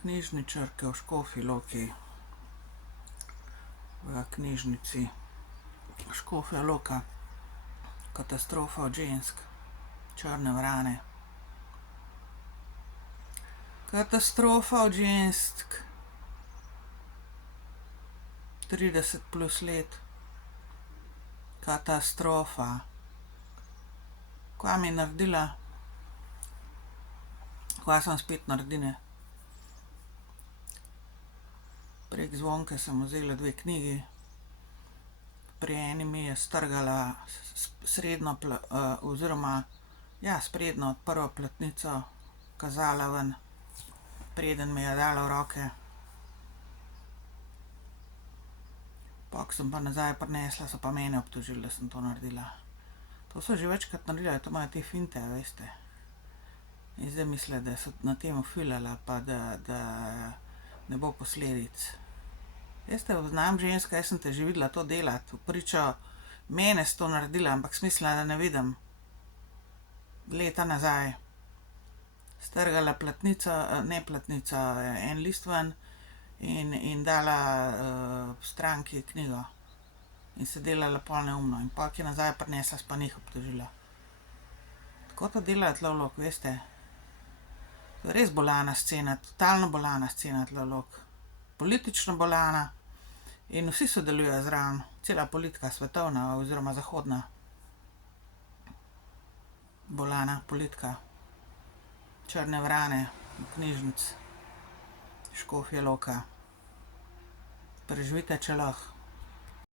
knjižničarke v Škofji Loki v knjižnici Škofja Loka. Katastrofa od žensk, črne vrane. Katastrofa od žensk, 30 plus let. Katastrofa. Kva mi je naredila? Kva sem spet naredila? Prek Zvonke sem vzela 2 knjigi. Pri eni mi je strgala sprednjo prvo platnico, kazala ven, preden mi je dala v roke. Pol sem pa nazaj prinesla, so pa mene obtožili, da sem to naredila. To so že večkrat naredila, to imajo te finte, veste. In zdaj mislijo, da so na tem filala, pa da ne bo posledic. Veste, znam ženska, jaz sem te že videla to delati, v pričo mene s to naredila, ampak smislila, da ne vidim. Leta nazaj. Strgala platnico, ne platnico, en list ven in dala stranki knjigo. In se delala pol neumno. In pol, ki je nazaj prinesla, pa njih obtožila. Tako to delajo tule v Loku, veste. To je res bolana scena, totalno bolana scena tule v Loku. Politično bolana in vsi sodelujejo zraven, cela politika, svetovna oziroma zahodna. Bolana politika. Črne vrane v knjižnici Škofja Loka. Preživite, če lahko.